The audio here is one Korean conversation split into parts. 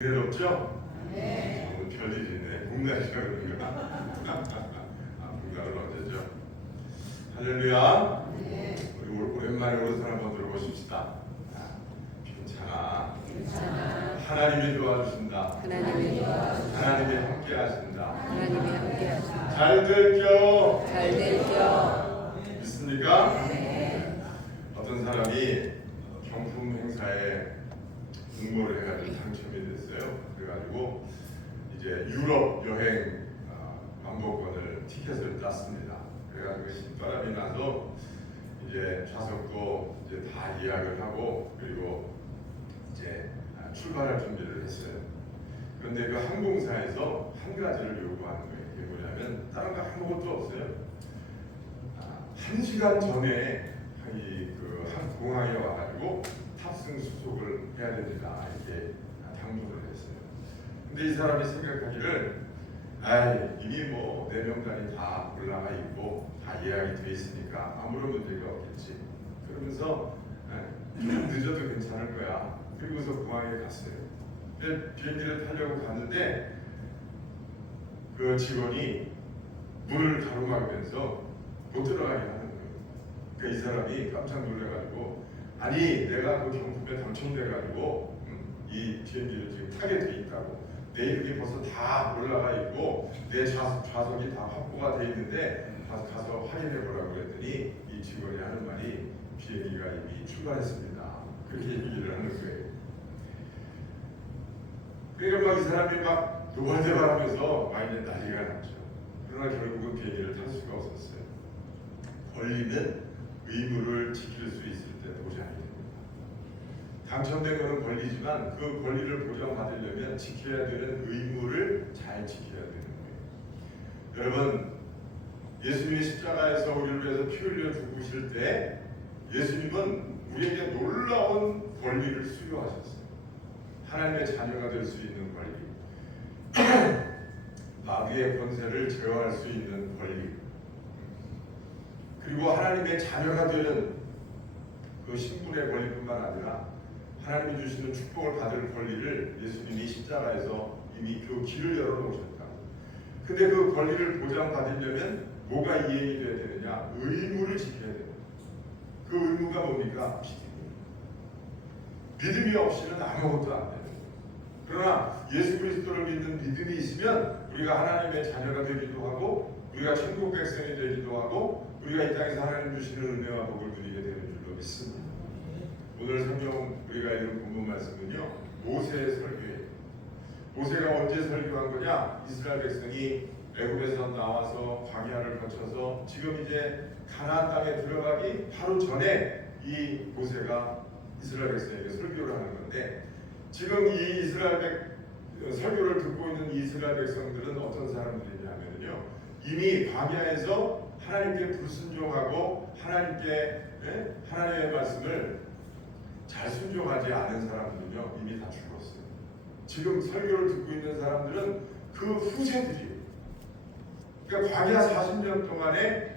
없죠? 네. 오늘 별일이 있네. 복날이라 그런가? 복날은 언제죠? 할렐루야. 네. 우리 오랜만에 오른손 한번 들어보십시다. 괜찮아. 하나님이 도와주신다. 하나님이 함께 하신다. 잘 될겨. 믿습니까? 네. 어떤 사람이 경품 행사에 응모를 해가지고 당첨이 됐어요. 그래가지고 이제 유럽 여행 왕복권을 티켓을 땄습니다. 그래가지고 신바람이 나서 이제 좌석도 이제 다 예약을 하고 그리고 이제 출발할 준비를 했어요. 그런데 그 항공사에서 한 가지를 요구하는 거예요. 이게 뭐냐면 다른 거 아무것도 없어요. 1시간 전에 한 공항에 와가지고 탑승 수속을 해야 됩니다. 이렇게 당부를 했어요. 근데 이 사람이 생각하기를 이미 뭐 내 명단이 다 올라가 있고 다 예약이 돼 있으니까 아무런 문제가 없겠지. 그러면서 좀 늦어도 괜찮을 거야. 그리고서 공항에 갔어요. 근데 비행기를 타려고 갔는데 그 직원이 문을 가로막으면서 못 들어가게 하는 거예요. 그러니까 이 사람이 깜짝 놀라가지고 아니 내가 그 경품에 당첨돼가지고 이 비행기를 지금 타게 돼 있다고 내 이름이 벌써 다 올라가 있고 내 좌석이 다 확보가 돼 있는데 가서 확인해 보라고 그랬더니 이 직원이 하는 말이 비행기가 이미 출발했습니다. 그렇게 얘기를 하는 거예요. 그러니까 막 이 사람이 막 노발대발하면서 많이 난리가 났죠. 그러나 결국은 비행기를 탈 수가 없었어요. 권리는 의무를 지킬 수 있을 때 보장이 됩니다. 당첨된 것은 권리지만 그 권리를 보장받으려면 지켜야 되는 의무를 잘 지켜야 되는 거예요. 여러분, 예수님이 십자가에서 우리를 위해서 피 흘려 죽으실 때 예수님은 우리에게 놀라운 권리를 수여하셨어요. 하나님의 자녀가 될 수 있는 권리, 마귀의 권세를 제어할 수 있는 권리, 그리고 하나님의 자녀가 되는 그 신분의 권리뿐만 아니라 하나님이 주시는 축복을 받을 권리를 예수님이 십자가에서 이미 그 길을 열어놓으셨다. 근데 그 권리를 보장받으려면 뭐가 이행이 되어야 되느냐? 의무를 지켜야 됩니다. 그 의무가 뭡니까? 믿음이 없이는 아무것도 안 돼요. 그러나 예수 그리스도를 믿는 믿음이 있으면 우리가 하나님의 자녀가 되기도 하고 우리가 천국 백성이 되기도 하고 우리가 이 땅에서 하나님 주시는 은혜와 복을 누리게 되는 줄로 믿습니다. 오늘 성경 우리가 읽은 본문 말씀은요, 모세의 설교예요. 모세가 언제 설교한 거냐? 이스라엘 백성이 애굽에서 나와서 광야를 거쳐서 지금 이제 가나안 땅에 들어가기 바로 전에 이 모세가 이스라엘 백성에게 설교를 하는 건데, 지금 이 설교를 듣고 있는 이스라엘 백성들은 어떤 사람들이냐면요, 이미 광야에서 하나님께 불순종하고 하나님의 말씀을 잘 순종하지 않은 사람들은요 이미 다 죽었어요. 지금 설교를 듣고 있는 사람들은 그 후세들이에요. 그러니까 광야 40년 동안에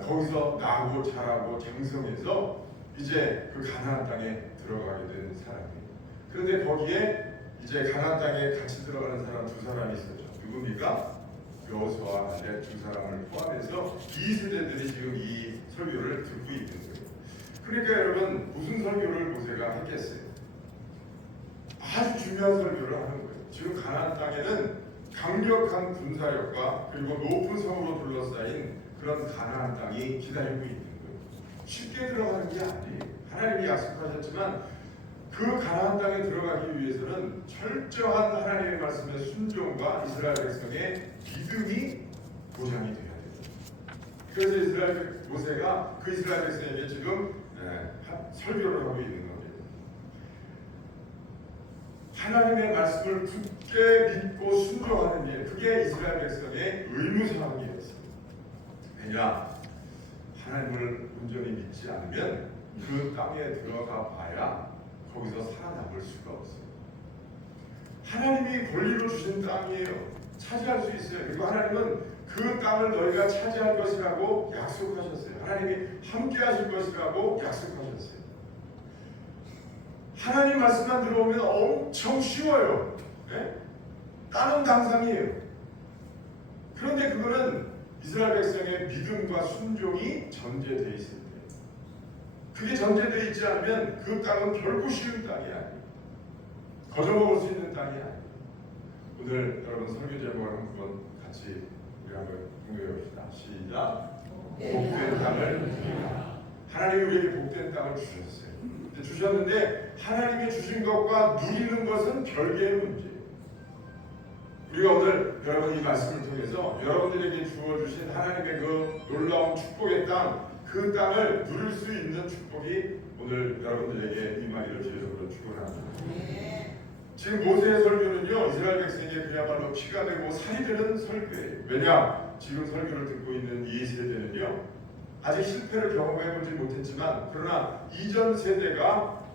거기서 나고 자라고 장성해서 이제 그 가나안 땅에 들어가게 된 사람이에요. 그런데 거기에 이제 가나안 땅에 같이 들어가는 사람 두 사람이 있었죠. 누굽니까? 여호수아와 갈렙 두 사람을 포함해서 이 세대들이 지금 이 설교를 듣고 있는 거예요. 그러니까 여러분, 무슨 설교를 모세가 했겠어요? 아주 중요한 설교를 하는 거예요. 지금 가나안 땅에는 강력한 군사력과 그리고 높은 성으로 둘러싸인 그런 가나안 땅이 기다리고 있는 거예요. 쉽게 들어가는 게 아니에요. 하나님이 약속하셨지만 그 가나안 땅에 들어가기 위해서는 철저한 하나님의 말씀의 순종과 이스라엘 백성의 믿음이 보장이 돼야 돼요. 그래서 모세가 그 이스라엘 백성에게 지금 설교를 하고 있는 겁니다. 하나님의 말씀을 굳게 믿고 순종하는 일, 그게 이스라엘 백성의 의무사항이었어요. 왜냐? 하나님을 온전히 믿지 않으면 그 땅에 들어가 봐야 거기서 살아남을 수가 없어요. 하나님이 권리로 주신 땅이에요. 차지할 수 있어요. 그리고 하나님은 그 땅을 너희가 차지할 것이라고 약속하셨어요. 하나님이 함께 하실 것이라고 약속하셨어요. 하나님 말씀만 들어오면 엄청 쉬워요. 네? 따는 당상이에요. 그런데 그거는 이스라엘 백성의 믿음과 순종이 전제되어 있을 때, 그게 전제되어 있지 않으면 그 땅은 결코 쉬운 땅이 아니에요. 거저먹을 수 있는 땅이 아니에요. 오늘 여러분 설교 제목을 한번 같이 우리 한번 공유해 봅시다. 시작. 복된 땅을 드리라. 하나님이 우리에게 복된 땅을 주셨어요. 주셨는데 하나님이 주신 것과 누리는 것은 별개의 문제예요. 우리가 오늘 여러분 이 말씀을 통해서 여러분들에게 주어주신 하나님의 그 놀라운 축복의 땅, 그 땅을 누릴 수 있는 축복이 오늘 여러분들에게 임하기를 주여서 축원합니다. 지금 모세의 설교는요, 이스라엘 백성에게 그야말로 피가 되고 살이 되는 설교예요. 왜냐? 지금 설교를 듣고 있는 이 세대는요, 아직 실패를 경험해보지 못했지만, 그러나 이전 세대가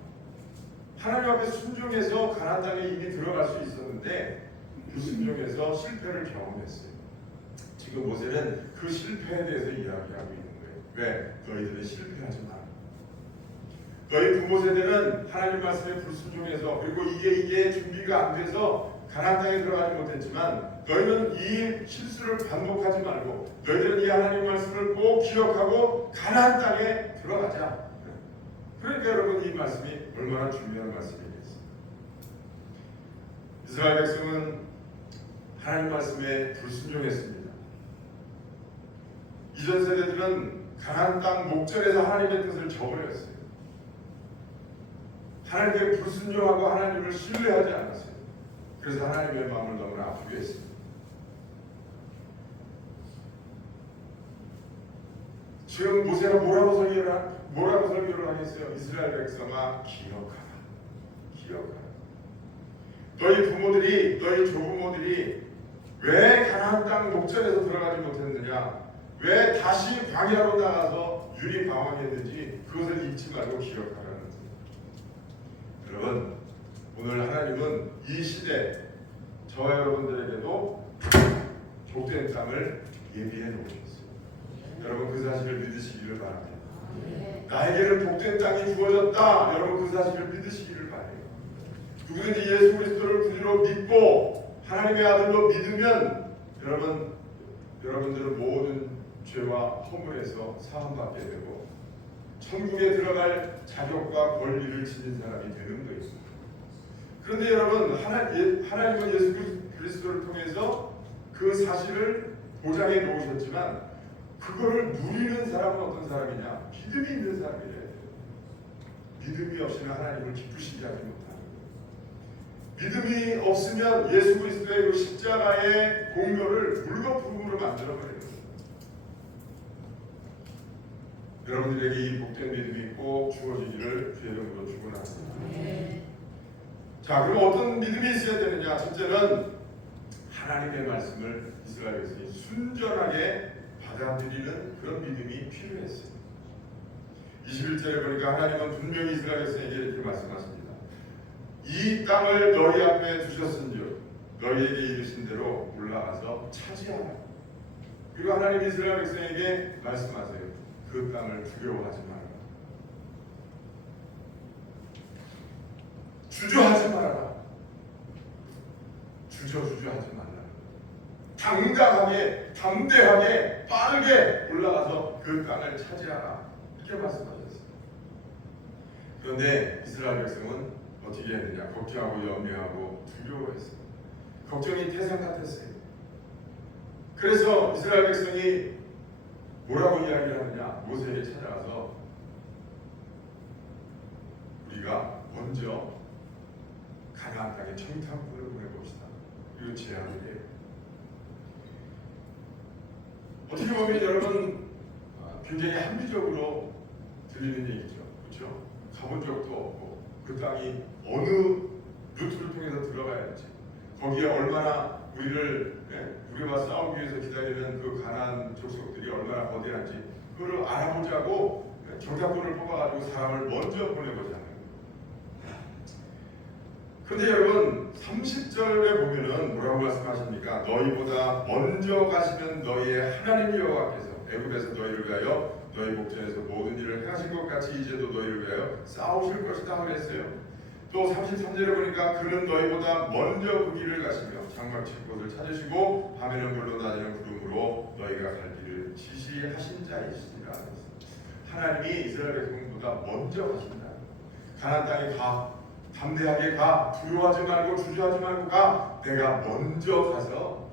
하나님 앞에 순종해서 가나안 땅에 이미 들어갈 수 있었는데 그 순종해서 실패를 경험했어요. 지금 모세는 그 실패에 대해서 이야기하고 있는 거예요. 왜? 너희들은 실패하지 마라. 너희 부모 세대는 하나님 말씀에 불순종해서, 그리고 이게 준비가 안 돼서 가나안 땅에 들어가지 못했지만, 너희는 이 실수를 반복하지 말고 너희들은 이 하나님 말씀을 꼭 기억하고 가나안 땅에 들어가자. 그러니까 여러분, 이 말씀이 얼마나 중요한 말씀이겠어요. 이스라엘 백성은 하나님 말씀에 불순종했습니다. 이전 세대들은 가나안 땅 목전에서 하나님의 뜻을 저버렸어요. 하나님께 불순종하고 하나님을 신뢰하지 않았어요. 그래서 하나님의 마음을 너무나 아프게 했습니다. 지금 모세가 뭐라고 설교를 하겠어요? 이스라엘 백성아, 기억하라. 기억하라. 너희 부모들이, 너희 조부모들이 왜 가나안 땅 목전에서 들어가지 못했느냐? 왜 다시 광야로 나가서 유리방황했는지 그것을 잊지 말고 기억하라는 거예요. 여러분, 오늘 하나님은 이 시대 저와 여러분들에게도 복된 땅을 예비해 놓으셨어요. 여러분, 그 사실을 믿으시기를 바랍니다. 나에게는 복된 땅이 주어졌다. 여러분, 그 사실을 믿으시기를 바라요. 누구든지 예수 그리스도를 구주로 믿고 하나님의 아들로 믿으면 여러분들은 모든 죄와 허물에서 사함받게 되고 천국에 들어갈 자격과 권리를 지닌 사람이 되는 것입니다. 그런데 여러분, 하나님은 예수 그리스도를 통해서 그 사실을 보장해 놓으셨지만, 그거를 누리는 사람은 어떤 사람이냐? 믿음이 있는 사람이래요. 믿음이 없이는 하나님을 기쁘시게 하지 못하는 거예요. 믿음이 없으면 예수 그리스도의 그 십자가의 공로를 물거품으로 만들어버리는 거예요. 여러분들에게 이 복된 믿음이 꼭 주어지기를 주의 이름으로 축원합니다. 자, 그럼 어떤 믿음이 있어야 되느냐? 첫째는 하나님의 말씀을 이스라엘 백성이 순전하게 받아들이는 그런 믿음이 필요했어요. 21절에 보니까 하나님은 분명히 이스라엘 백성에게 이렇게 말씀하십니다. 이 땅을 너희 앞에 두셨은즉 너희에게 이르신 대로 올라가서 차지하라. 그리고 하나님 이스라엘 백성에게 말씀하세요. 그 땅을 두려워하지 말아라. 주저하지 말아라. 주저하지 말라. 당당하게, 담대하게, 빠르게 올라가서 그 땅을 차지하라. 이렇게 말씀하셨어요. 그런데 이스라엘 백성은 어떻게 했느냐? 걱정하고 염려하고 두려워했어요. 걱정이 태산 같았어요. 그래서 이스라엘 백성이 뭐라고 이야기를 하느냐? 모세에게 찾아가서 우리가 먼저 가나안 땅에 청탐꾼을 보내봅시다. 그리고 제안을 해요. 어떻게 보면 여러분 굉장히 합리적으로 들리는 얘기죠. 그렇죠? 가본 적도 없고 그 땅이 어느 루트를 통해서 들어가야 할지, 거기에 얼마나 우리와 싸우기 위해서 기다리는 그 가나안 족속들이 얼마나 거대한지 그걸 알아보자고 정탐꾼을 뽑아가지고 사람을 먼저 보내보자. 근데 여러분 30절에 보면은 뭐라고 말씀하십니까? 너희보다 먼저 가시는 너희의 하나님 여호와께서 애굽에서 너희를 위하여 너희 목전에서 모든 일을 행하신 것 같이 이제도 너희를 위하여 싸우실 것이다 그랬어요. 또 33절에 보니까 그는 너희보다 먼저 그 길을 가시며 장막칠 곳을 찾으시고 밤에는 불로 낮에는 구름으로 너희가 갈 길을 지시하신 자이시니라. 하나님이 이스라엘 백성보다 먼저 가신다. 가나안 땅에 가, 담대하게 가, 두려워하지 말고 주저하지 말고 가. 내가 먼저 가서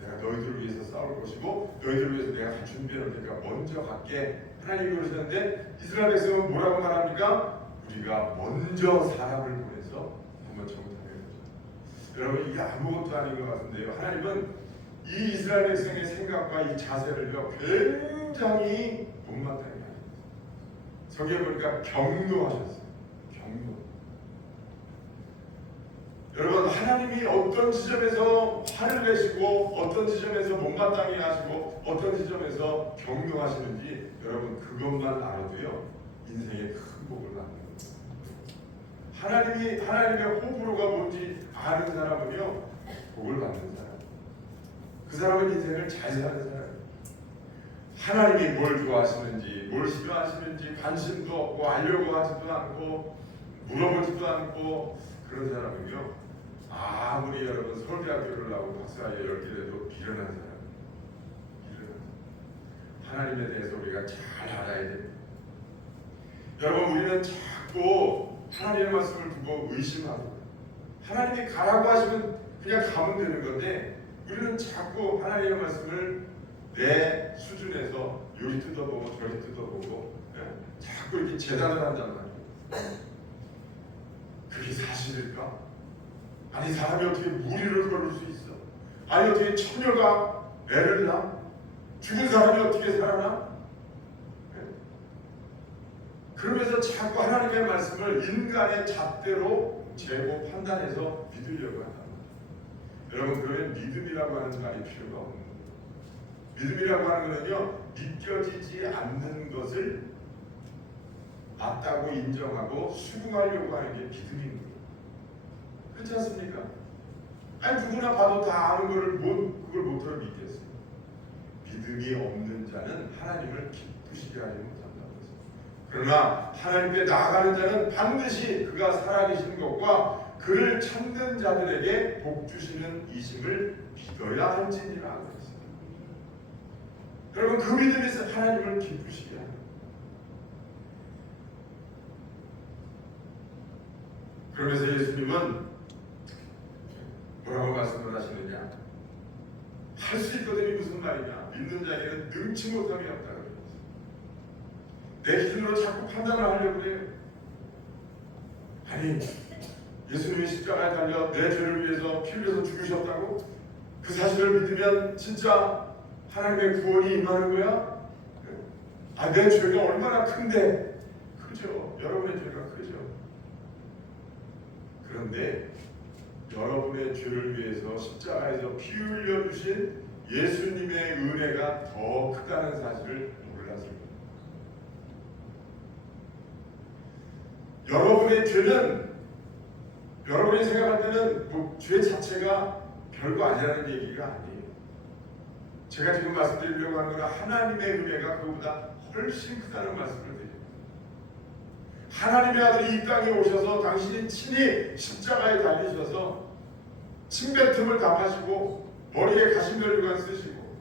내가 너희들을 위해서 싸울 것이고 너희들을 위해서 내가 다 준비해 놓을 테니까 먼저 갈게. 하나님이 그러셨는데 이스라엘 백성은 뭐라고 말합니까? 우리가 먼저 사람을 보내서 한번 정탐해 보자. 여러분 이게 아무것도 아닌 것 같은데요. 하나님은 이 이스라엘 백성의 생각과 이 자세를요 굉장히 못마땅해 하셨어요. 저기에 보니까 경노하셨어요. 경노. 여러분 하나님이 어떤 지점에서 화를 내시고 어떤 지점에서 못마땅해 하시고 어떤 지점에서 경노하시는지 여러분 그것만 알아도요 인생의 큰 복을 받는 거예요. 하나님의 호불호가 뭔지 아는 사람은요 복을 받는 사람. 그 사람은 인생을 잘 사는 사람. 하나님이 뭘 좋아하시는지 뭘 싫어하시는지 관심도 없고 알려고 하지도 않고 물어보지도 않고 그런 사람은요 아무리 여러분 서울대학교를 나오고 박사학위 10개라도 비련한 사람. 하나님에 대해서 우리가 잘 알아야 됩니다. 여러분 우리는 자꾸 하나님의 말씀을 두고 의심하고 하나님이 가라고 하시면 그냥 가면 되는 건데 우리는 자꾸 하나님의 말씀을 내 수준에서 요리 뜯어보고 저리 뜯어보고 자꾸 이렇게 재단을 한단 말이에요. 그게 사실일까? 아니 사람이 어떻게 무리를 걸을 수 있어? 아니 어떻게 처녀가 애를 낳아? 죽은 사람이 어떻게 살아나? 그러면서 자꾸 하나님의 말씀을 인간의 잣대로 재고 판단해서 믿으려고 한다. 여러분 그러면 믿음이라고 하는 말이 필요가 없는 거예요. 믿음이라고 하는 것은요 믿겨지지 않는 것을 맞다고 인정하고 수긍하려고 하는 게 믿음인 거예요. 그렇지 않습니까? 아니 누구나 봐도 다 아는 거를 그걸 못하러 믿겠어요. 믿음이 없는 자는 하나님을 기쁘시게 하지 못한다고 했어요. 그러나 하나님께 나아가는 자는 반드시 그가 살아계신 것과 그를 찾는 자들에게 복 주시는 이심을 믿어야 할지니라 그랬어요. 여러분 그 믿음에서 하나님을 기쁘시게 하는. 그러면서 예수님은 뭐라고 말씀을 하시느냐? 할 수 있거든이 무슨 말이냐? 믿는 자에게는 능치 못함이 없다 그랬어요. 내 기준으로 자꾸 판단을 하려고 해요. 아니 예수님이 십자가에 달려 내 죄를 위해서 피 흘려서 죽으셨다고? 그 사실을 믿으면 진짜 하나님의 구원이 임하는 거야? 아, 내 죄가 얼마나 큰데? 그죠? 여러분의 죄가 크죠. 그런데 여러분의 죄를 위해서 십자가에서 피 흘려 주신 예수님의 은혜가 더 크다는 사실을 몰랐을 겁니다. 여러분의 죄는 여러분이 생각할 때는 죄 자체가 별거 아니라는 얘기가 아니에요. 제가 지금 말씀드리려고 하는 건 하나님의 은혜가 그보다 훨씬 크다는 말씀을 드립니다. 하나님의 아들이 이 땅에 오셔서 당신이 친히 십자가에 달리셔서 침뱉음을 당하시고 머리에 가시면류관 쓰시고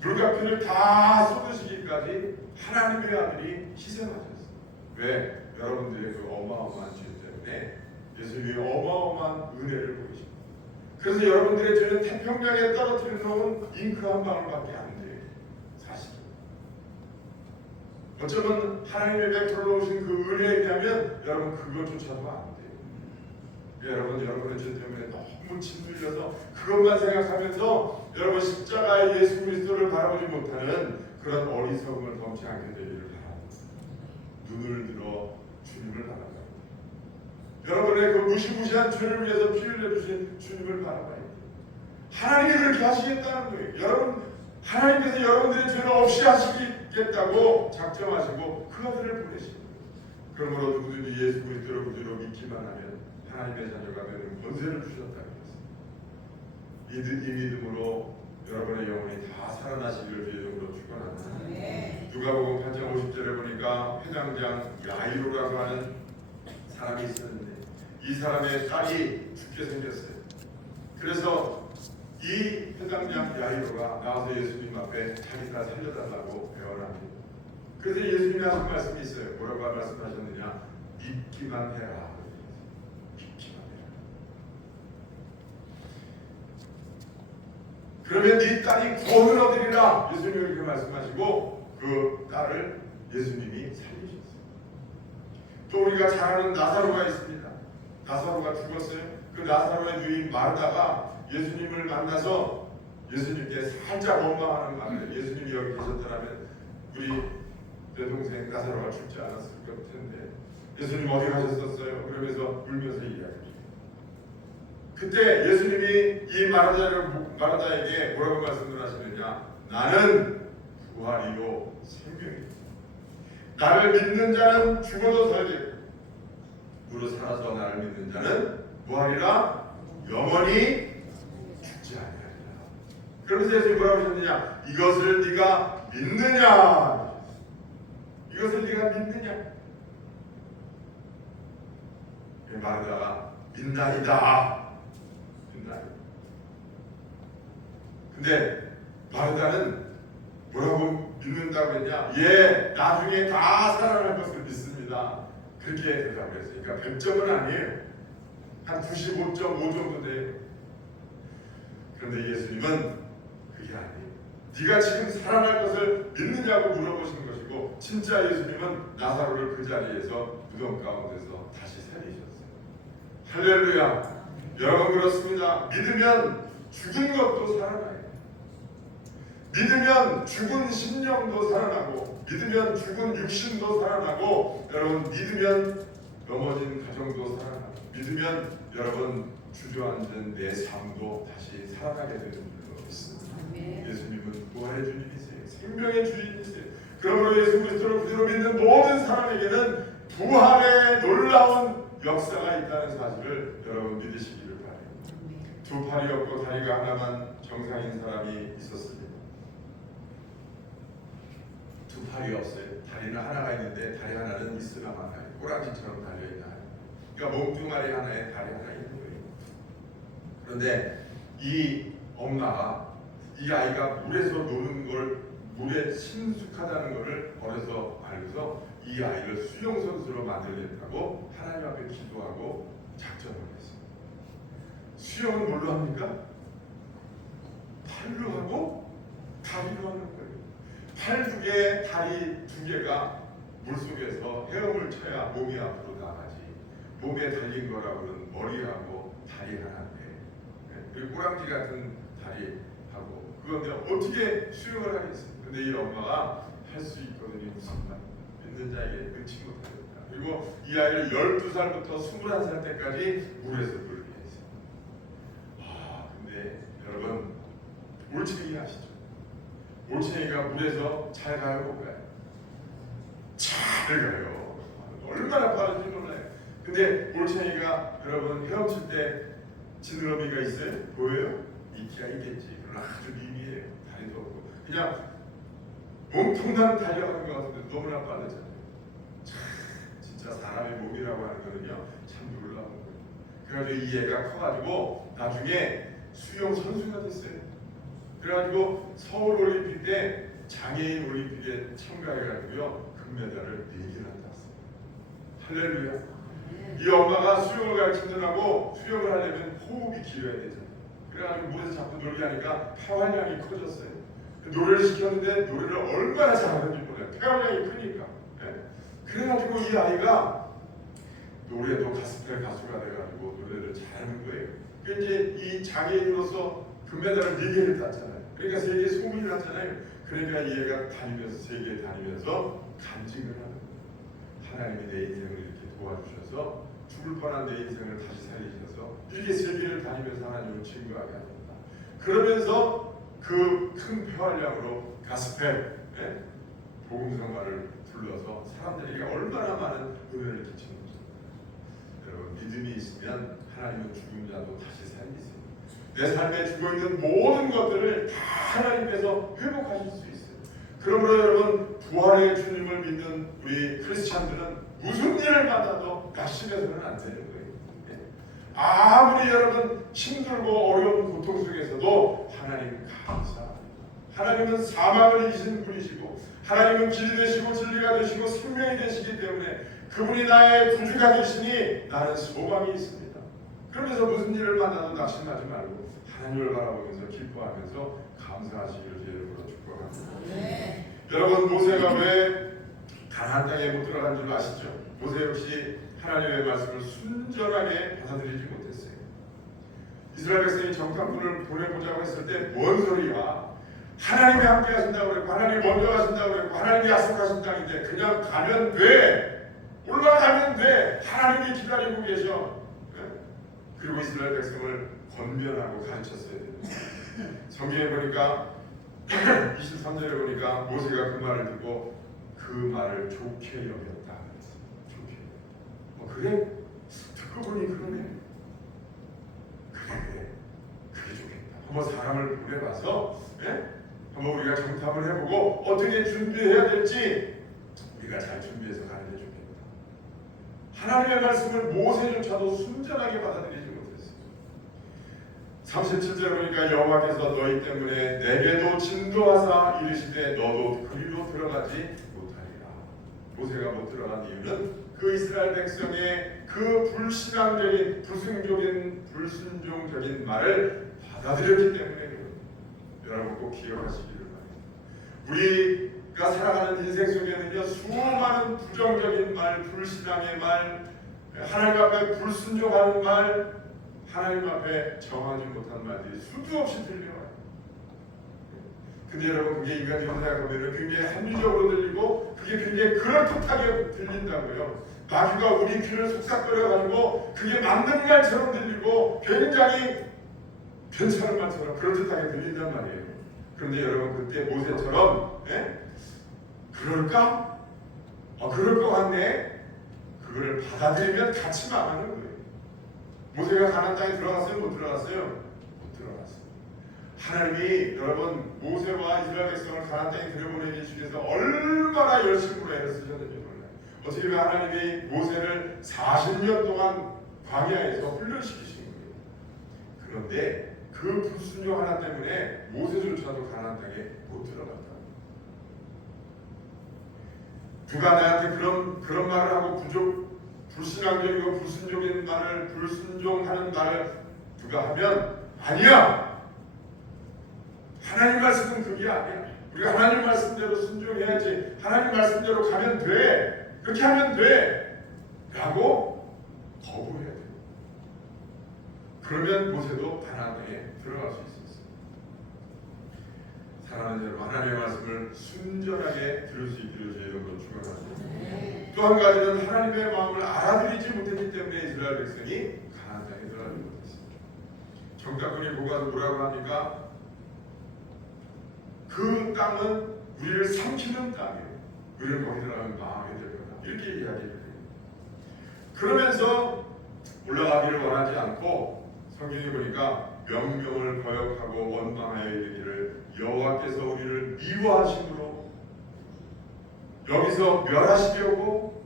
불과 피를 다 쏟으시기까지 하나님의 아들이 희생하셨어요. 왜? 여러분들의 그 어마어마한 죄 때문에 예수님이 어마어마한 은혜를 보이십니다. 그래서 여러분들의 죄는 태평양에 떨어뜨려 놓은 잉크 한 방울밖에 안 돼요. 사실. 어쩌면 하나님의 베풀어 놓으신 그 은혜에 비하면 여러분 그것조차도 안 돼요. 여러분의 죄 때문에 너무 짓눌려서 그것만 생각하면서 여러분 십자가의 예수 그리스도를 바라보지 못하는 그런 어리석음을 범치 않게 되기를 바랍니다. 눈을 들어 주님을 바라봐요. 여러분의 그 무시무시한 죄를 위해서 피 흘려주신 주님을 바라봐야 돼요. 하나님이 그렇게 하시겠다는 거예요. 여러분 하나님께서 여러분들의 죄를 없이 하시겠다고 작정하시고 그 아들을 보내신 거예요. 그러므로 누구든지 예수 그리스도를 구주로 믿기만 하면 하나님의 자녀가 되는 권세를 주셨다는 것입니다. 이 믿음으로 여러분의 영혼이 다 살아나시기를 주의적으로 축원합니다. 누가복음 8장 50절에 보니까 회당장 야이로라고 하는 사람이 있었는데 이 사람의 딸이 죽게 생겼어요. 그래서 이 회당장 야이로가 나와서 예수님 앞에 자기 딸 살려달라고 애원합니다. 그래서 예수님이 하신 말씀이 있어요. 뭐라고 말씀하셨느냐? 믿기만 해라. 믿기만 해라. 그러면 네 딸이 구원을 얻으리라. 예수님이 그렇게 말씀하시고 그 딸을 예수님이 살리셨어요. 또 우리가 잘 아는 나사로가 있습니다. 나사로가 죽었어요. 그 나사로의 누인 마르다가 예수님을 만나서 예수님께 살짝 원망하는 말을, 예수님이 여기 계셨더라면 우리 내 동생 나사로가 죽지 않았을 것 텐데 예수님 어디 가셨었어요? 그러면서 울면서 이야기해요. 그때 예수님이 이 마르다에게 뭐라고 말씀을 하시느냐? 나는 부활이요 생명이다. 나를 믿는 자는 죽어도 살겠고 무릇 살아서 나를 믿는 자는 부활이라 영원히 죽지 아니하리라. 그러면서 예수님이 뭐라고 하셨느냐? 이것을 네가 믿느냐? 이것을 네가 믿느냐? 마르다가 믿나이다. 믿나이다. 근데 마르다는 뭐라고 믿는다고 했냐? 예, 나중에 다 살아날 것을 믿습니다. 그렇게 대답을 했어요. 그러니까 100점은 아니에요. 한 95.5 정도 돼요. 그런데 예수님은 그게 아니에요. 네가 지금 살아날 것을 믿느냐고 물어보신 것이고, 진짜 예수님은 나사로를 그 자리에서 무덤 가운데서 다시 살리셨어요. 할렐루야. 여러분 그렇습니다. 믿으면 죽은 것도 살아나요. 믿으면 죽은 심령도 살아나고, 믿으면 죽은 육신도 살아나고, 여러분 믿으면 넘어진 가정도 살아나고, 믿으면 여러분 주저앉은 내 삶도 다시 살아나게 되는 줄로 믿습니다. 예수님은 부활의 주님이세요. 생명의 주님이세요. 그러므로 예수 그리스도를 구주로 믿는 모든 사람에게는 부활의 놀라운 역사가 있다는 사실을 여러분 믿으시기를 바랍니다. 두 팔이 없고 다리가 하나만 정상인 사람이 있었습니다. 두 팔이 없어요. 다리는 하나가 있는데 다리 하나는 있으나 마나요. 꼬랑지처럼 달려있나요. 그러니까 몸뚱아리 하나에 다리 하나 있는 거예요. 그런데 이 엄마가 이 아이가 물에서 노는 걸, 물에 친숙하다는 것을 어려서 알고서 이 아이를 수영선수로 만들겠다고 하나님 앞에 기도하고 작전을 했습니다. 수영은 뭘로 합니까? 팔로 하고 다리로 하는 거예요. 팔 두 개, 다리 두 개가 물속에서 헤엄을 쳐야 몸이 앞으로 나가지. 몸에 달린 거라고는 머리하고 다리 하나인데, 그리고 꼬랑지 같은 다리하고, 그런데 어떻게 수영을 하겠어요? 근데 이 엄마가 할 수 있거든요. 무슨 말? 믿는 자에게 끊지 못하겠다. 그리고 이 아이를 12살부터 21살 때까지 물에서 놀게 했어요. 근데 여러분 올챙이 아시죠? 올챙이가 물에서 잘 가요, 못 가요? 잘 가요. 얼마나 빠른지 몰라요. 근데 올챙이가 여러분 헤엄칠 때 지느러미가 있어요? 보여요? 있기야 있겠지. 그러나 아주 미미해요. 다리도 없고 그냥 몸통만 달려가는 것 같은데 너무나 빠르잖아요. 진짜 사람의 몸이라고 하는 거는요 참 놀라운 거예요. 그래가지고 이 애가 커가지고 나중에 수영 선수가 됐어요. 그래가지고 서울 올림픽 때 장애인 올림픽에 참가해가지고요 금메달을 4개나 땄어요. 할렐루야. 이 엄마가 수영을 가르치느라고 수영을 하려면 호흡이 길어야 되잖아요. 그래가지고 물에서 자꾸 놀게 하니까 폐활량이 커졌어요. 노래를 시켰는데 노래를 얼마나 잘하는지 몰라요. 폐활량이 크니까. 네. 그래가지고 이 아이가 노래도 가스펠 가수가 돼가지고 노래를 잘하는 거예요. 그 이제 이 장애인으로서 금메달을 4개를 땄잖아요. 그러니까 세계에 소문이 났잖아요. 그러니까 이 애가 다니면서 세계에 다니면서 간증을 하는 거예요. 하나님이 내 인생을 이렇게 도와주셔서 죽을 뻔한 내 인생을 다시 살리셔서 이렇게 세계를 다니면서 하나님을 증거하게 하셨다. 그러면서 그 큰 폐활량으로 가스펠 복음성가를 불러서 사람들에게 얼마나 많은 은혜를 끼치는 것입니다. 여러분 믿음이 있으면 하나님은 죽은 자도 다시 살리세요. 내 삶에 죽어있는 모든 것들을 다 하나님께서 회복하실 수 있어요. 그러므로 여러분 부활의 주님을 믿는 우리 크리스찬들은 무슨 일을 받아도 낙심해서는 안 되는 거예요. 아무리 여러분 힘들고 어려운 고통 속에서도 하나님 감사합니다. 하나님은 사망을 이기신 분이시고 하나님은 길이 되시고 진리가 되시고 생명이 되시기 때문에 그분이 나의 구주가 되시니 나는 소망이 있습니다. 그러면서 무슨 일을 만나도 낙심하지 말고 하나님을 바라보면서 기뻐하면서 감사하시기를 제 이름으로 축복합니다. 네. 여러분 모세가 왜 가나안 땅에 못 들어간 줄 아시죠? 모세 역시 하나님의 말씀을 순전하게 받아들이지 못했어요. 이스라엘 백성이 정탐꾼을 보내보자고 했을 때 뭔 소리야? 하나님이 함께 하신다고 그랬고 하나님이 먼저 하신다고 그랬고 하나님이 약속하신 땅인데 그냥 가면 돼. 올라가면 돼. 하나님이 기다리고 계셔. 그리고 이스라엘 백성을 권면하고 가르쳤어야 됩니다. 성경에 보니까 23절에 보니까 모세가 그 말을 듣고 그 말을 좋게 여겼다. 좋게. 그래? 듣고 보니 그러네. 그게 좋겠다. 한번 사람을 보내봐서 한번 우리가 정탐을 해보고 어떻게 준비해야 될지 우리가 잘 준비해서 가는 게 좋겠다. 하나님의 말씀을 모세조차도 순전하게 받아들이지 못했어요. 37절에 보니까 여호와께서 너희 때문에 내게도 진도하사 이르시되 너도 그리로 들어가지 못하리라. 모세가 못 들어간 이유는 그 이스라엘 백성의 그 불신앙적인 불순종적인 말을 받아들였기 때문에 여러분 꼭 기억하시기를 바랍니다. 우리가 살아가는 인생 속에는요 수많은 부정적인 말, 불신앙의 말, 하나님 앞에 불순종하는 말, 하나님 앞에 정하지 못한 말들이 수도 없이 들려와요. 근데 여러분 그게 인간적으로 생각하면 굉장히 합리적으로 들리고 그게 굉장히 그럴듯하게 들린다고요. 마귀가 우리 귀를 속삭거려가지고 그게 맞는 말처럼 들리고 굉장히 괜찮은 말처럼 그럴듯하게 들린단 말이에요. 그런데 여러분 그때 모세처럼 그럴까? 그럴 것 같네. 그거를 받아들이면 같이 망하는 거예요. 모세가 가나안 땅에 들어갔어요? 못 들어갔어요? 못 들어갔어요. 하나님이 여러분 모세와 이스라엘 백성을 가나안 땅에 들여보내기 위해서 얼마나 열심으로 애를 쓰셨는지 몰라요. 어떻게 보면 하나님이 모세를 40년 동안 광야에서 훈련시키신 거예요. 그런데 그 불순종 하나 때문에 모세조차도 가나안 땅에 못 들어갔다. 누가 나한테 그런 말을 하고 불신앙적이고 불순종인 말을 불순종하는 말을 누가 하면 아니야. 하나님 말씀은 그게 아니야. 우리가 하나님 말씀대로 순종해야지. 하나님 말씀대로 가면 돼. 그렇게 하면 돼. 라고 거부해야 돼. 그러면 모세도 가나안 땅에 들어갈 수 있었어요. 사랑하는 여러분, 하나님의 말씀을 순전하게 들을 수 있기를 제 이름으로 축원합니다. 또 한 가지는 하나님의 마음을 알아들이지 못했기 때문에 이스라엘 백성이 가나안 땅에 들어가지 못했습니다. 정탐꾼이 보고서 뭐라고 합니까? 그 땅은 우리를 삼키는 땅이에요. 우리는 거기 들어가면 망하게 될 거다. 이렇게 이야기해요. 그러면서 올라가기를 원하지 않고 성경에 보니까 명령을 거역하고 원망하여 이르기를 여호와께서 우리를 미워하심으로 여기서 멸하시려고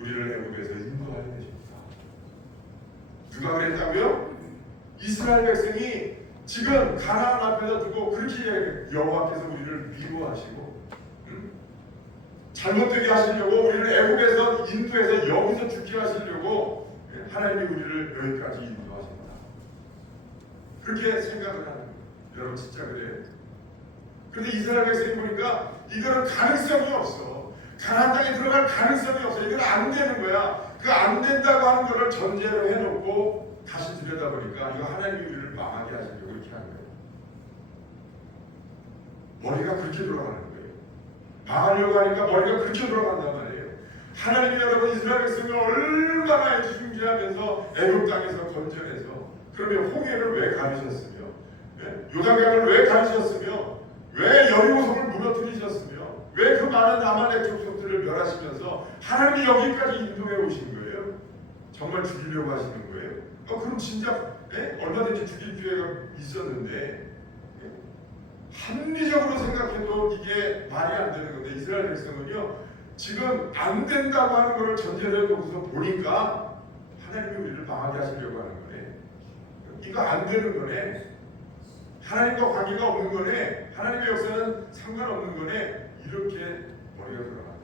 우리를 애굽에서 인도하여 내십니다. 누가 그랬다고요? 이스라엘 백성이 지금 가나안 앞에다 두고 그렇게 이야기해요. 여호와께서 우리를 미워하시고 잘못되게 하시려고 우리를 애굽에서 인도해서 여기서 죽게 하시려고 하나님이 우리를 여기까지 인도하신다. 그렇게 생각을 하는 거예요. 여러분 진짜 그래요? 그런데 이스라엘 백성이 보니까 이거는 가능성이 없어. 가나안 땅에 들어갈 가능성이 없어. 이건 안 되는 거야. 그 안 된다고 하는 거를 전제로 해놓고 다시 들여다보니까 이거 하나님이 우리를 망하게 하시려고 이렇게 하는 거예요. 머리가 그렇게 돌아가는 거예요. 망하려고 하니까 머리가 그렇게 돌아간단 말이에요. 하나님이 여러분 이스라엘 백성을 얼마나 애지중지하면서 애굽 땅에서 건져내서 그러면 홍해를 왜 가르셨으며 요단강을 왜 가르셨으며 왜 여리고성을 무너뜨리셨으며 왜 그 많은 아말렉 족속들을 멸하시면서 하나님이 여기까지 인도해 오신 거예요? 정말 죽이려고 하시는 거예요? 그럼 진짜 얼마든지 죽일 기회가 있었는데 합리적으로 생각해도 이게 말이 안 되는 건데 이스라엘 백성은요 지금 안 된다고 하는 것을 전제로 해놓고서 보니까 하나님이 우리를 망하게 하시려고 하는 거네. 이거 안 되는 거네. 하나님과 관계가 없는 거네. 하나님의 역사는 상관없는 거네. 이렇게 머리가 돌아가요.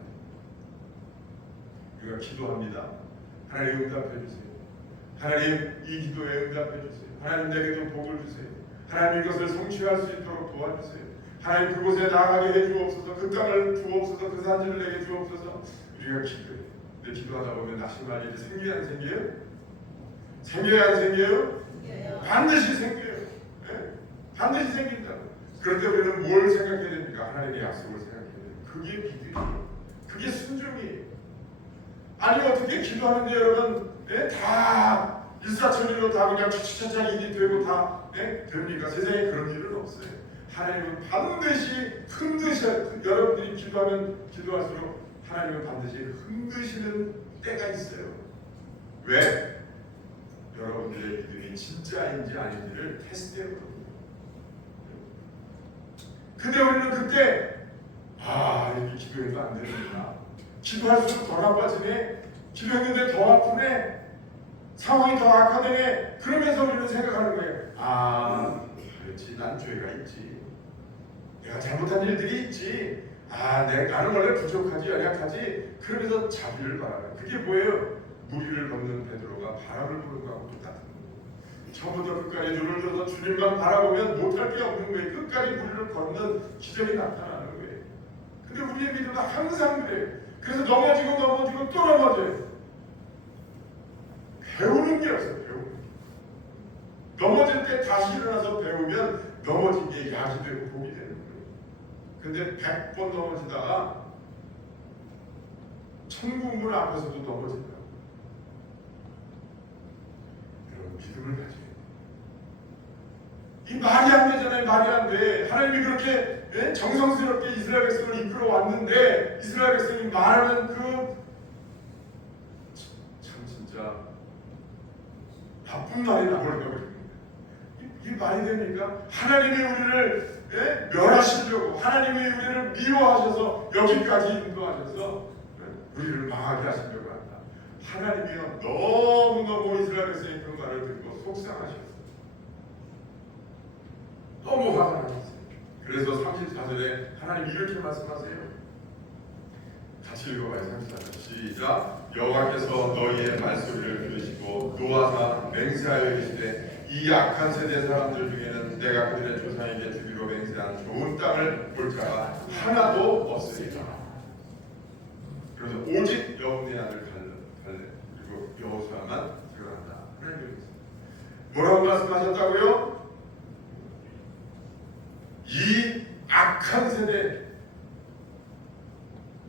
우리가 기도합니다. 하나님 응답해 주세요. 하나님 이 기도에 응답해 주세요. 하나님 내게도 복을 주세요. 하나님 이것을 성취할 수 있도록 도와주세요. 하나님 그곳에 나아가게 해주옵소서. 그 땅을 주옵소서. 그 산지를 내게 주옵소서. 우리가 기도해요. 근데 기도하다 보면 낙심할 일이 생겨요 안 생겨요? 생겨요 안 생겨요? 반드시 생겨요. 네? 반드시 생긴다고. 그럴 때 우리는 뭘 생각해야 됩니까? 하나님의 약속을 생각해야 돼요. 그게 믿음이에요. 그게 순종이에요. 아니 어떻게 기도하는데 여러분 다 일사천리로 다 그냥 차차차차 일이 되고 다 됩니까? 세상에 그런 일은 없어요. 하나님은 반드시 여러분들이 기도하면 기도할수록 하나님은 반드시 흔드시는 때가 있어요. 왜? 여러분들의 믿음이 진짜인지 아닌지를 테스트해보는 거예요. 근데 우리는 그때 이렇게 기도해도 안 되는구나. 기도할수록 더 나빠지네. 기도했는데 더 아프네. 상황이 더 악화되네. 그러면서 우리는 생각하는 거예요. 그렇지. 난 죄가 있지. 내가 잘못한 일들이 있지. 나는 원래 부족하지, 연약하지. 그러면서 자비를 바라는. 그게 뭐예요? 무리를 걷는 베드로가 바람을 부는 거하고 똑같은 거예요. 처음부터 끝까지 눈을 들어서 주님만 바라보면 못할 게 없는 거예요. 끝까지 무리를 걷는 기적이 나타나는 거예요. 근데 우리의 믿음은 항상 그래요. 그래서 넘어지고 또 넘어져요. 배우는 게 없어요. 배우는 게. 넘어질 때 다시 일어나서 배우면 넘어진 게 약이 되고 복이 되는 거예요. 근데 100번 넘어지다가 천국문 앞에서도 넘어진다. 여러분 믿음을 가져야 돼요. 이 말이 안 되잖아요. 말이 안 돼. 하나님이 그렇게 정성스럽게 이스라엘 백성을 이끌어 왔는데 이스라엘 백성이 말하는 참 진짜 나쁜 말이 나오려고 그럽니다. 이 말이 됩니까? 하나님이 우리를 멸하시려고 하나님이 우리를 미워하셔서 여기까지 인도하셔서 우리를 망하게 하시려고 한다. 하나님이요 너무너무 이스라엘 백성이 그 말을 듣고 속상하셨어요. 너무 화가 나셨어요. 그래서 34절에 하나님 이렇게 말씀하세요. 같이 읽어봐요. 34절 시작. 여호와께서 너희의 말소리를 들으시고 노하사 맹세하여 계시되 이 악한 세대 사람들 중에는 내가 그들의 조상에게 주기로 맹세한 좋은 땅을 볼 자가 하나도 없으리라. 그래서 오직 여호분의 아들 갈렙 그리고 여호수아만 들어간다. 하나님 뭐라고 말씀하셨다고요? 이 악한 세대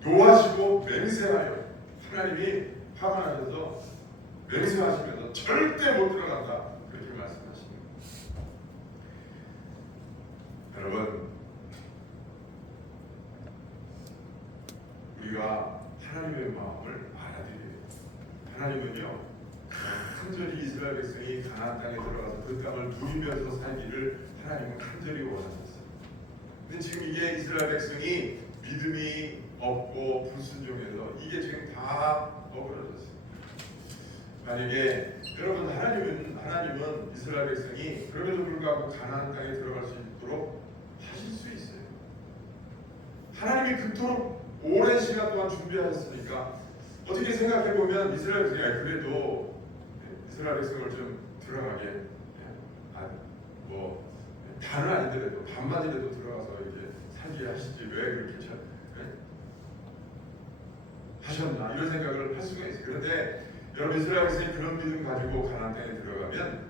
노하시고 맹세하여 하나님이 화가 나셔서 맹세하시면서 절대 못 들어간다 그렇게 말씀하십니다. 여러분 우리가 하나님의 마음을 알아들여요. 하나님은요 간절히 이스라엘 백성이 가나안 땅에 들어가서 그 땅을 누리면서 살기를 하나님은 간절히 원하셨어요. 근데 지금 이게 이스라엘 백성이 믿음이 없고 불순종해서 이게 지금 다 어그러졌어요. 만약에 여러분 하나님은 이스라엘 백성이 그럼에도 불구하고 가나안 땅에 들어갈 수 있도록 하실 수 있어요. 하나님이 그토록 오랜 시간 동안 준비하셨으니까 어떻게 생각해 보면 이스라엘 백성이 그래도 이스라엘 백성을 좀 들어가게 다는 아니더라도 반만이라도 들어가서 이렇게 살게 하시지 왜 그렇게 하셨나 이런 생각을 할 수가 있어요. 그런데 여러분 이스라엘 백성이 그런 믿음 가지고 가나안 땅에 들어가면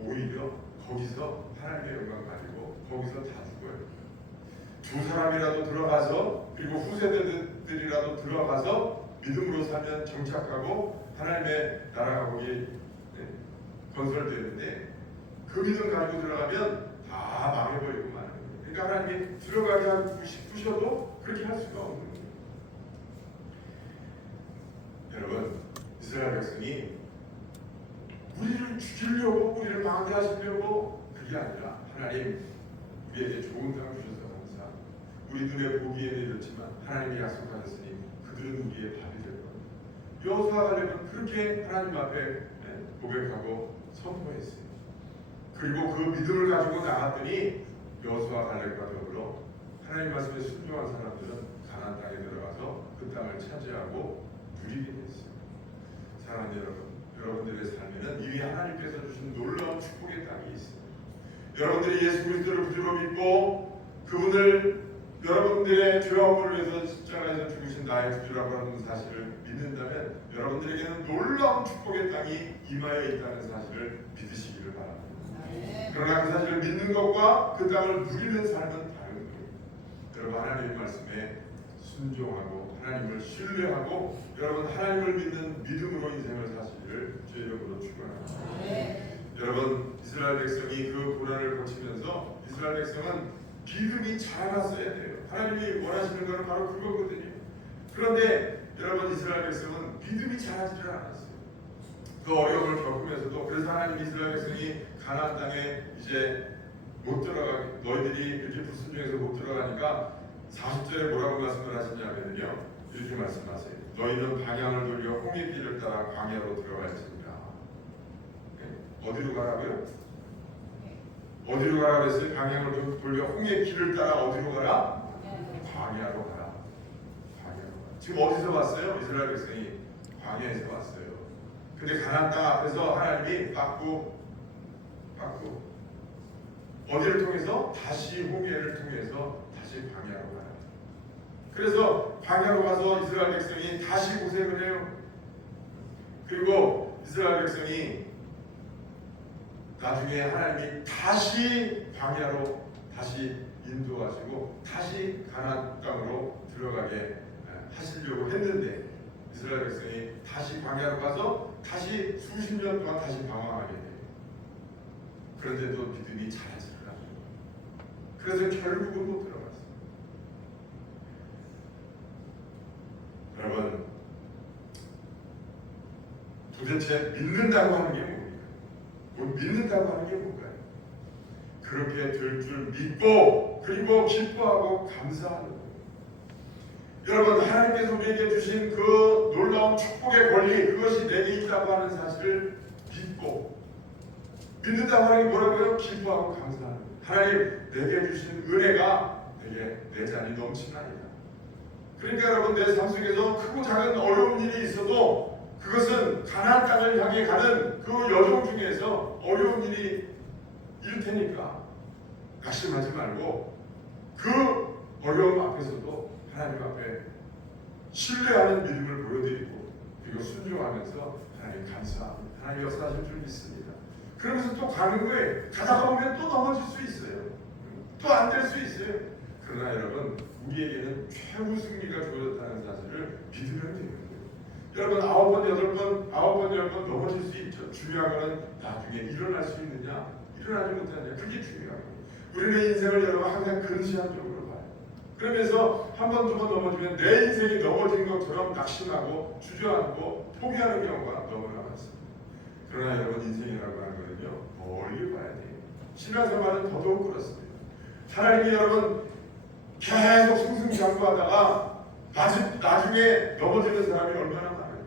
오히려 거기서 하나님의 영광 가지고 거기서 다 죽어요. 두 사람이라도 들어가서 그리고 후세대들이라도 들어가서 믿음으로 살면 정착하고 하나님의 나라가 거기 건설되는데 그 믿음 가지고 들어가면 다 망해버리고 마는 거예요. 그러니까 하나님이 들어가게 하고 싶으셔도 그렇게 할 수가 없는 거예요. 여러분 이스라엘 백성이 우리를 죽이려고 우리를 망하게 하시려고 그게 아니라 하나님 우리에게 좋은 땅 주셔서 감사 우리 눈에 보기에는 이렇지만 하나님이 약속하셨으니 그 그들은 우리의 밥이 될 겁니다. 여호수아 갈렙은 그렇게 하나님 앞에 고백하고 선포했어요. 그리고 그 믿음을 가지고 나갔더니 여호수아 갈렙과 더불어 하나님 말씀에 순종한 사람들은 가나안 땅에 들어가서 그 땅을 차지하고 누리게 됐어요. 사랑하는 여러분, 여러분들의 삶에는 이미 하나님께서 주신 놀라운 축복의 땅이 있습니다. 여러분들이 예수 그리스도를 구주로 믿고 그분을 여러분들의 죄악을 위해서 십자가에서 죽으신 나의 구주라고 하는 사실을 믿는다면 여러분들에게는 놀라운 축복의 땅이 임하여 있다는 사실을 믿으시기를 바랍니다. 그러나 그 사실을 믿는 것과 그 땅을 누리는 삶은 다른 거예요. 여러분, 하나님의 말씀에 순종하고 하나님을 신뢰하고 여러분 하나님을 믿는 믿음으로 인생을 사시기를 주의 이름으로 축원합니다. 여러분, 이스라엘 백성이 그 고난을 거치면서 이스라엘 백성은 믿음이 자라났어야 돼요. 하나님이 원하시는 것은 바로 그거거든요. 그런데 여러분, 이스라엘 백성은 믿음이 자라지를 않았어요. 그 어려움을 겪으면서도 그래서 하나님 이스라엘 백성이 가나안 땅에 이제 못 들어가, 너희들이 이렇게 불순종해서 못 들어가니까 40절에 뭐라고 말씀을 하시냐면요, 이렇게 말씀하세요. 너희는 방향을 돌려 홍해 길을 따라 광야로 들어갈지니라. 어디로 가라고요? 어디로 가라 그랬어요? 방향을 돌려 홍해 길을 따라 어디로 가라? 광야로 가라. 광야로 가라. 지금 어디서 왔어요? 이스라엘 백성이 광야에서 왔어요. 근데 가나안 땅 앞에서 하나님이 빠꾸 어디를 통해서? 다시 홍해를 통해서 다시 광야로 가라. 그래서 광야로 가서 이스라엘 백성이 다시 고생을 해요. 그리고 이스라엘 백성이 나중에 하나님이 다시 광야로 다시 인도하시고 다시 가나안 땅으로 들어가게 하시려고 했는데 이스라엘 백성이 다시 광야로 가서 다시 수십 년 동안 다시 방황하게 돼요. 그런데도 믿음이 자라지를 않아요. 그래서 결국은 못 들어갔어요. 여러분, 도대체 믿는다고 하는 게 뭡니까? 믿는다고 하는 게 뭔가요? 그렇게 될 줄 믿고 그리고 기뻐하고 감사하는 거예요. 여러분, 하나님께서 우리에게 주신 그 놀라운 축복의 권리, 그것이 내게 있다고 하는 사실을 믿고 믿는다고 하는 게 뭐라고요? 기뻐하고 감사하는 거예요. 하나님, 내게 주신 은혜가 내게 내 잔이 넘치나이다. 그러니까 여러분, 내 삶 속에서 크고 작은 어려운 일이 있어도 그것은 가나안 땅을 향해 가는 그 여정 중에서 어려운 일이 일 테니까 낙심하지 말고 그 어려움 앞에서도 하나님 앞에 신뢰하는 믿음을 보여드리고 그리고 순종하면서 하나님 감사합니다. 하나님 역사하실 줄 믿습니다. 그러면서 또 가는 거예요. 가다가 보면 또 넘어질 수 있어요. 또 안 될 수 있어요. 그러나 여러분, 우리에게는 최후 승리가 주어졌다는 사실을 믿으면 되는 거예요. 여러분, 9번, 8번, 10번 넘어질 수 있죠. 중요한 것은 나중에 일어날 수 있느냐, 일어나지 못하느냐, 그게 중요한 거예요. 우리는 인생을 여러분 항상 근시안적으로 봐요. 그러면서 한 번, 두 번 넘어지면 내 인생이 넘어진 것처럼 낙심하고 주저앉고 포기하는 경우가 너무나 많습니다. 그러나 여러분, 인생이라고 하는 거는요, 멀리 봐야 돼요. 신앙생활은 더더욱 그렇습니다. 하나님이 여러분 계속 승승장구하다가 나중에 넘어지는 사람이 얼마나 많아요.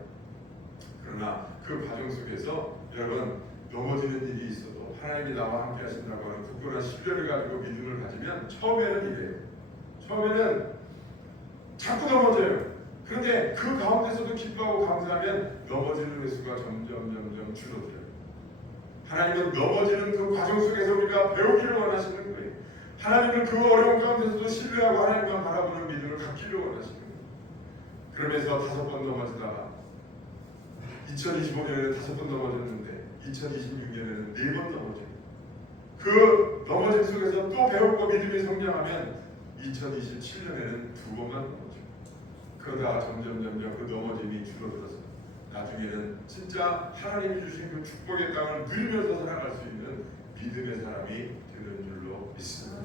그러나 그 과정 속에서 여러분, 넘어지는 일이 있어도 하나님이 나와 함께 하신다고 하는 굳건한 신뢰를 가지고 믿음을 가지면 처음에는 이래요. 처음에는 자꾸 넘어져요. 그런데 그 가운데서도 기뻐하고 감사하면 넘어지는 횟수가 점점 줄어들어요. 하나님은 넘어지는 그 과정 속에서 우리가 배우기를 원하시는 거예요. 하나님은 그 어려운 가운데서도 신뢰하고 하나님만 바라보는 믿음을 갖기를 원하시는 거예요. 그러면서 5번 넘어지다가 2025년에는 5번 넘어졌는데 2026년에는 4번 넘어져요. 그 넘어짐 속에서 또 배우고 믿음이 성장하면 2027년에는 2번만 넘어져요. 그러다가 점점 그 넘어짐이 줄어들어서 나중에는 진짜 하나님이 주신 그 축복의 땅을 누리면서 살아갈 수 있는 믿음의 사람이 되는 줄로 믿습니다.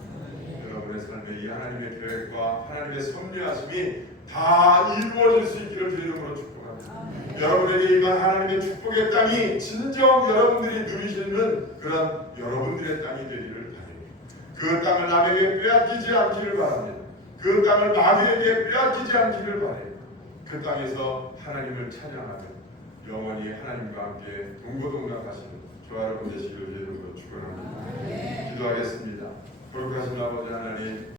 여러분의 삶에 이 하나님의 계획과 하나님의 섭리하심이 다 이루어질 수 있기를 주의 이름으로 축복합니다. 여러분에게 임한 하나님의 축복의 땅이 진정 여러분들이 누리시는 그런 여러분들의 땅이 되기를 바랍니다. 그 땅을 남에게 빼앗기지 않기를 바랍니다. 그 땅을 마귀에게 빼앗기지 않기를 바랍니다. 그 땅에서 하나님을 찬양하며 영원히 하나님과 함께 동고동락하시는 저와 여러분 되시기를 이름으로 축원합니다. 기도하겠습니다. 거룩하신 아버지 하나님,